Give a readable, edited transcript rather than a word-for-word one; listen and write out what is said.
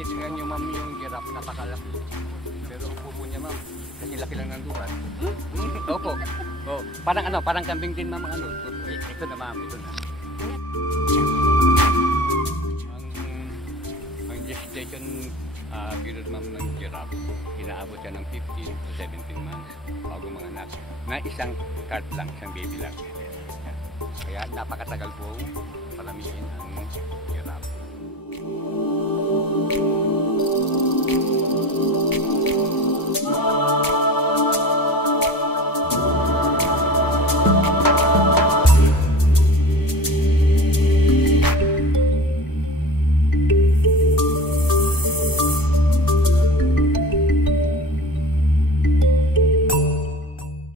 Titingnan nyo ma'am yung giraffe, napakalaki. Pero ang pupo niya ma'am, kasi laki lang ng lugar. Opo. Oh, parang ano, parang kambing din ma'am ano. Ito na ma'am, ito na. Ang gestation period ma'am ng giraffe, inaabot siya ng 15 to 17 months bago manganak. Na isang cart lang, isang baby lang. Kaya napakatagal po palamihin ang giraffe.